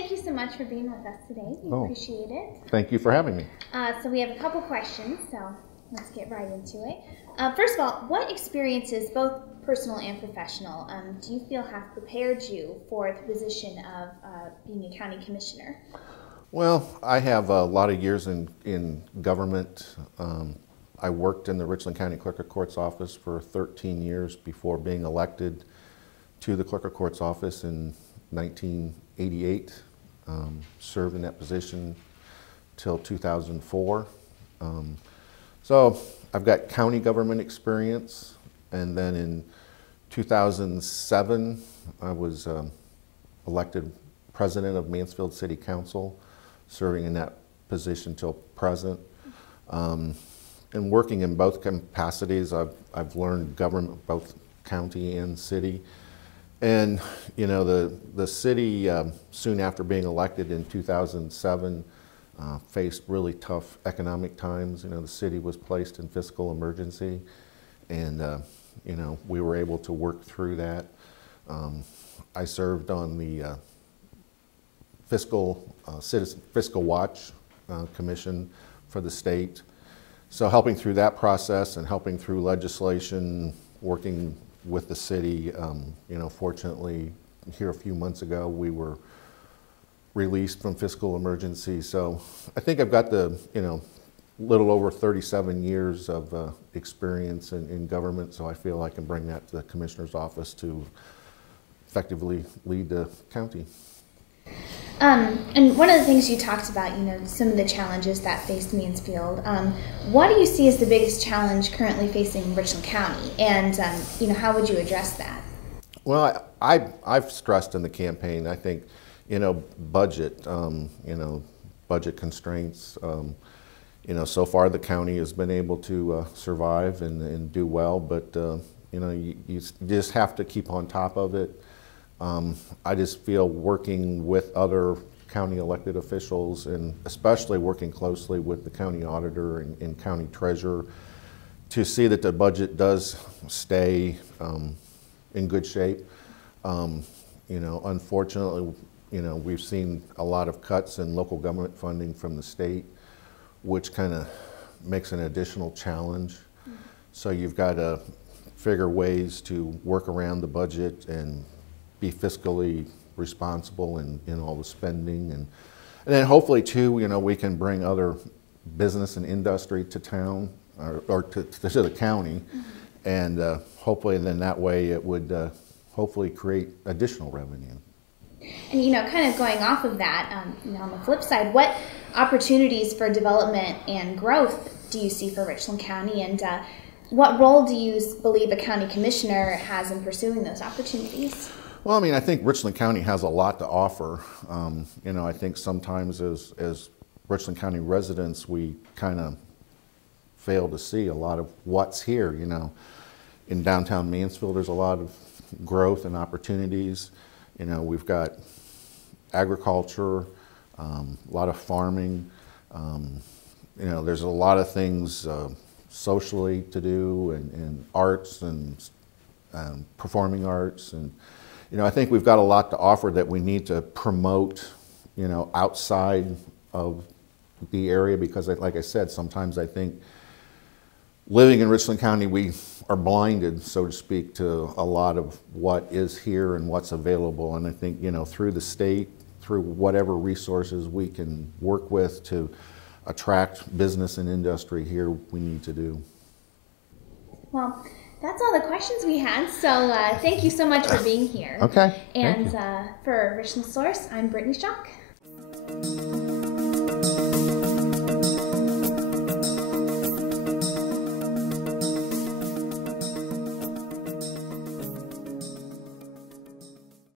thank you so much for being with us today. We appreciate it. Thank you for having me. So we have a couple questions, so let's get right into it. First of all, what experiences, both personal and professional, do you feel have prepared you for the position of being a county commissioner? Well, I have a lot of years in government. I worked in the Richland County Clerk of Court's office for 13 years before being elected to the Clerk of Court's office in 1988. Served in that position till 2004. So I've got county government experience, and then in 2007 I was elected president of Mansfield City Council, serving in that position till present. And working in both capacities, I've learned government, both county and city. And you know, the city, soon after being elected in 2007, faced really tough economic times. You know, the city was placed in fiscal emergency, and you know, we were able to work through that. I served on the Fiscal Watch Commission for the state. So helping through that process and helping through legislation, working with the city, you know, fortunately here a few months ago we were released from fiscal emergency. So I think I've got the, you know, little over 37 years of experience in government, so I feel I can bring that to the Commissioner's office to effectively lead the county. And one of the things you talked about, you know, some of the challenges that faced Mansfield. What do you see as the biggest challenge currently facing Richland County, and you know, how would you address that? Well, I've stressed in the campaign, I think, you know, budget, you know, budget constraints. You know, so far the county has been able to survive and do well, but you know, you just have to keep on top of it. I just feel working with other county elected officials, and especially working closely with the county auditor and county treasurer, to see that the budget does stay in good shape. You know, unfortunately, you know, we've seen a lot of cuts in local government funding from the state, which kind of makes an additional challenge. Mm-hmm. So you've got to figure ways to work around the budget and be fiscally responsible in all the spending, and then hopefully too, you know, we can bring other business and industry to town, or to the county. Mm-hmm. And hopefully then that way it would hopefully create additional revenue. And you know, kind of going off of that, you know, on the flip side, what opportunities for development and growth do you see for Richland County, and what role do you believe a county commissioner has in pursuing those opportunities? Well, I mean, I think Richland County has a lot to offer. You know, I think sometimes as Richland County residents, we kind of fail to see a lot of what's here. You know, in downtown Mansfield, there's a lot of growth and opportunities. You know, we've got agriculture, a lot of farming. You know, there's a lot of things socially to do, and arts and performing arts, and you know, I think we've got a lot to offer that we need to promote, you know, outside of the area, because like I said, sometimes I think living in Richland County, we are blinded, so to speak, to a lot of what is here and what's available. And I think, you know, through the state, through whatever resources we can work with to attract business and industry here, we need to do. Well, that's all the questions we had, so thank you so much for being here. Okay. And for Richland Source, I'm Brittany Schock.